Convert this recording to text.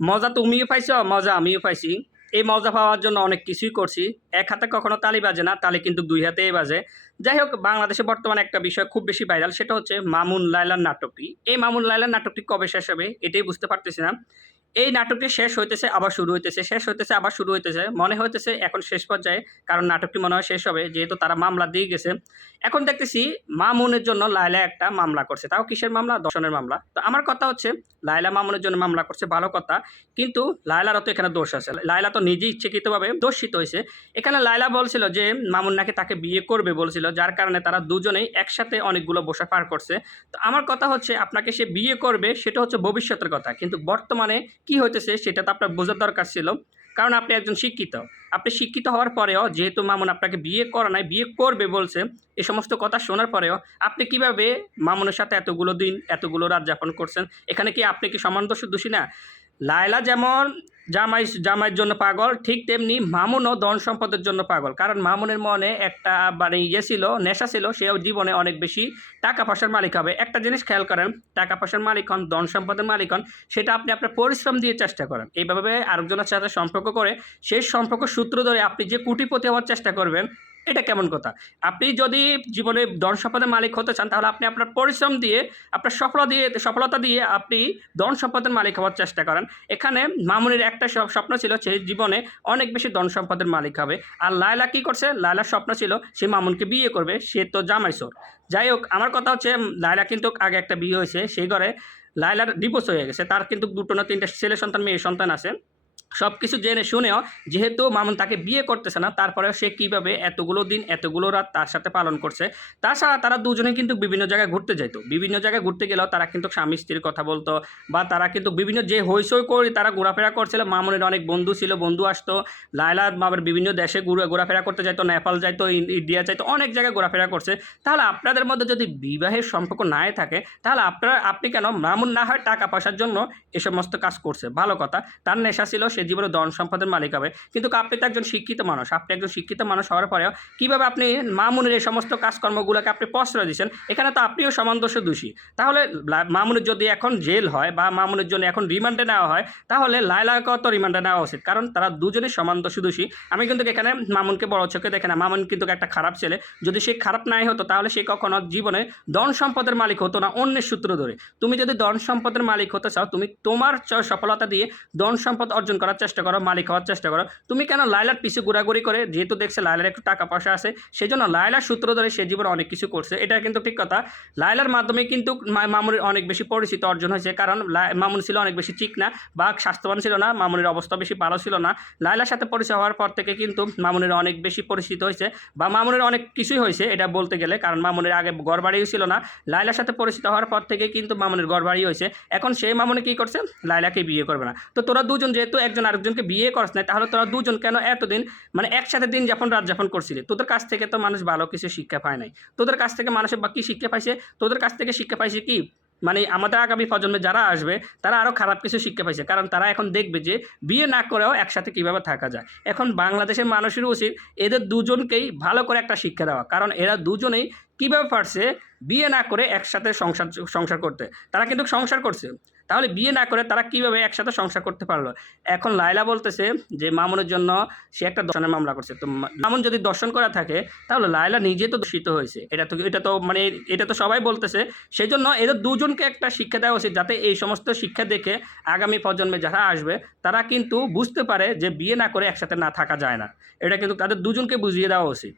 মজা তুমিও পাইছো, মজা আমিও পাইছি। এই মজা পাওয়ার জন্য অনেক কিছুই করছি। এক হাতে কখনো তালি বাজে না, তালি কিন্তু দুই হাতেই বাজে। যাই হোক, বাংলাদেশে বর্তমানে একটা বিষয় খুব বেশি ভাইরাল, সেটা হচ্ছে মামুন লায়লার নাটকটি। এই মামুন লায়লার নাটকটি কবে শেষ হবে এটাই বুঝতে পারতেছি না। এই নাটকটি শেষ হইতেছে আবার শুরু হইতেছে, শেষ হইতেছে আবার শুরু হইতেছে। মনে হইতেছে এখন শেষ পর্যায়ে, কারণ নাটকটি মনে হয় শেষ হবে, যেহেতু তারা মামলা দিয়ে গেছে। এখন দেখতেছি মামুনের জন্য লায়লা একটা মামলা করছে, তাও কিসের মামলা? ধর্ষণের মামলা। তো আমার কথা হচ্ছে, লায়লা মামুনের জন্য মামলা করছে, ভালো কথা। কিন্তু লায়লারও তো এখানে দোষ আছে। লায়লা তো নিজে ইচ্ছাকৃতভাবে দোষিত হয়েছে। এখানে লায়লা বলছিল যে মামুন নাকি তাকে বিয়ে করবে বলছিল, যার কারণে তারা দুজনেই একসাথে অনেকগুলো বসা পার করছে। তো আমার কথা হচ্ছে, আপনাকে সে বিয়ে করবে সেটা হচ্ছে ভবিষ্যতের কথা, কিন্তু বর্তমানে কি হইতেছে সেটা তো আপনার বোঝার দরকার ছিল। কারণ আপনি একজন শিক্ষিত। আপনি শিক্ষিত হওয়ার পরেও যেহেতু মামুন আপনাকে বিয়ে করে নাই, বিয়ে করবে বলছে, এই সমস্ত কথা শোনার পরেও আপনি কিভাবে মামুনের সাথে এতগুলো দিন এতগুলো রাত যাপন করছেন? এখানে কি আপনি কি সমান দোষী না? লায়লা যেমন জামাইয়ের জন্য পাগল, ঠিক তেমনি মামুনও ধন সম্পদের জন্য পাগল। কারণ মামুনের মনে একটা মানে ছিল, নেশা ছিল, সেও জীবনে অনেক বেশি টাকা পয়সার মালিক হবে। একটা জিনিস খেয়াল করেন, টাকা পয়সার মালিক হন, ধন সম্পদের মালিক হন, সেটা আপনি আপনার পরিশ্রম দিয়ে চেষ্টা করেন। এইভাবে আরেকজনের সাথে সম্পর্ক করে সেই সম্পর্ক সূত্র ধরে আপনি যে কোটিপতি হওয়ার চেষ্টা করবেন, এটা কেমন কথা? আপনি যদি জীবনে ধন সম্পদের মালিক হতে চান, তাহলে আপনি আপনার পরিশ্রম দিয়ে, আপনার সফলতা দিয়ে আপনি ধন সম্পদের মালিক হওয়ার চেষ্টা করেন। এখানে মামুনের একটা স্বপ্ন ছিল, সে জীবনে অনেক বেশি ধন সম্পদের মালিক হবে। আর লায়লা কি করছে? লায়লার স্বপ্ন ছিল সে মামুনকে বিয়ে করবে, সে তো জামাইচোর। যাই হোক, আমার কথা হচ্ছে, লায়লা কিন্তু আগে একটা বিয়ে হয়েছে, সেই ঘরে লায়লার ডিভোর্স হয়ে গেছে। তার কিন্তু দুটো না তিনটা ছেলে সন্তান, মেয়ে সন্তান আছে। সব কিছু জেনে শুনেও যেহেতু মামুন তাকে বিয়ে করতেছে না, তারপরেও সে কীভাবে এতগুলো দিন এতগুলো রাত তার সাথে পালন করছে। তাছাড়া তারা দুজনে কিন্তু বিভিন্ন জায়গায় ঘুরতে যেত, বিভিন্ন জায়গায় ঘুরতে গেলেও তারা কিন্তু স্বামী স্ত্রীর কথা বলতো, বা তারা কিন্তু বিভিন্ন যে হইচই করে তারা ঘোরাফেরা করছিল। মামুনের অনেক বন্ধু ছিল, বন্ধু আসতো। লায়লা আবার বিভিন্ন দেশে ঘোরাফেরা করতে যাইতো, নেপাল যাইতো, ইন্ডিয়া যাইতো, অনেক জায়গায় ঘোরাফেরা করছে। তাহলে আপনাদের মধ্যে যদি বিবাহের সম্পর্ক নাই থাকে, তাহলে আপনি কেন? মামুন না হয় টাকা পয়সার জন্য এ সমস্ত কাজ করছে, ভালো কথা। তার নেশা ছিল সে জীবনে ধন সম্পদের মালিক হবে, কিন্তু আপনি তো একজন শিক্ষিত মানুষ। আপনি একজন শিক্ষিত মানুষ হওয়ার পরেও কীভাবে আপনি মামুনের এই সমস্ত কাজকর্মগুলোকে আপনি প্রশ্রয় দিচ্ছেন? এখানে তো আপনিও সমান দোষী। তাহলে মামুনের যদি এখন জেল হয় বা মামুনের জন্য এখন রিমান্ডে নেওয়া হয়, তাহলে লায়লাকেও তো রিমান্ডে নেওয়া উচিত, কারণ তারা দুজনেই সমান দোষী। আমি কিন্তু এখানে মামুনকে বড় চোখে দেখে না। মামুন কিন্তু একটা খারাপ ছেলে। যদি সে খারাপ নাই হতো, তাহলে সে কখনো জীবনে ধন সম্পদের মালিক হতো না অন্যের সূত্র ধরে। তুমি যদি ধন সম্পদের মালিক হতে চাও, তুমি তোমার সফলতা দিয়ে ধন সম্পদ অর্জন করার চেষ্টা করো, মালিক হওয়ার চেষ্টা করো। তুমি কেন লায়লার পিছে ঘোরাঘুরি করে, যেহেতু দেখছে লায়লার একটু টাকা পয়সা আছে, সেই জন্য লায়লার সূত্র ধরে সে জীবনে অনেক কিছু করছে। এটা কিন্তু ঠিক কথা। লায়লার মাধ্যমে কিন্তু মামুনের অনেক বেশি পরিচিত অর্জন হয়েছে, কারণ মামুন ছিল অনেক বেশি চিকনা বা স্বাস্থ্যবান ছিল না, মামুনের অবস্থা বেশি ভালো ছিল না। লায়লার সাথে পরিচয় হওয়ার পর থেকে কিন্তু মামুনের অনেক বেশি পরিচিত হয়েছে, বা মামুনের অনেক কিছুই হয়েছে এটা বলতে গেলে, কারণ মামুনের আগে ঘরবাড়িও ছিল না। লায়লার সাথে পরিচিত হওয়ার পর থেকে কিন্তু মামুনের ঘরবাড়ি হয়েছে। এখন সেই মামুনে কী করছে? লায়লাকে বিয়ে করবে না। তো তোরা দুজন যেহেতু একজন আরেকজনকে বিয়ে করছ না, তাহলে তোরা দুজন কেন এতদিন মানে একসাথে রাত যাপন করছিলি? তোদের কাছ থেকে তো মানুষ ভালো কিছু শিক্ষা পায় নাই। তোদের কাছ থেকে মানুষের বা কী শিক্ষা পাইছে? তোদের কাছ থেকে শিক্ষা পাইছে কি? মানে আমাদের আগামী প্রজন্মে যারা আসবে, তারা আরও খারাপ কিছু শিক্ষা পাইছে, কারণ তারা এখন দেখবে যে বিয়ে না করেও একসাথে কীভাবে থাকা যায়। এখন বাংলাদেশের মানুষের উচিত এদের দুজনকেই ভালো করে একটা শিক্ষা দেওয়া, কারণ এরা দুজনেই কীভাবে পারছে বিয়ে না করে একসাথে সংসার করতে। তারা কিন্তু সংসার করছে, তাহলে বিয়ে না করে তারা কীভাবে একসাথে সংসার করতে পারলো? এখন লায়লা বলতেছে যে মামুনের জন্য সে একটা দর্শনের মামলা করছে। তো মামুন যদি দর্শন করা থাকে, তাহলে লায়লা নিজে তো দূষিত হয়েছে। এটা তো সবাই বলতেছে। সেই জন্য এদের দুজনকে একটা শিক্ষা দেওয়া উচিত, যাতে এই সমস্ত শিক্ষা দেখে আগামী প্রজন্মে যারা আসবে, তারা কিন্তু বুঝতে পারে যে বিয়ে না করে একসাথে না থাকা যায় না। এটা কিন্তু তাদের দুজনকে বুঝিয়ে দেওয়া উচিত।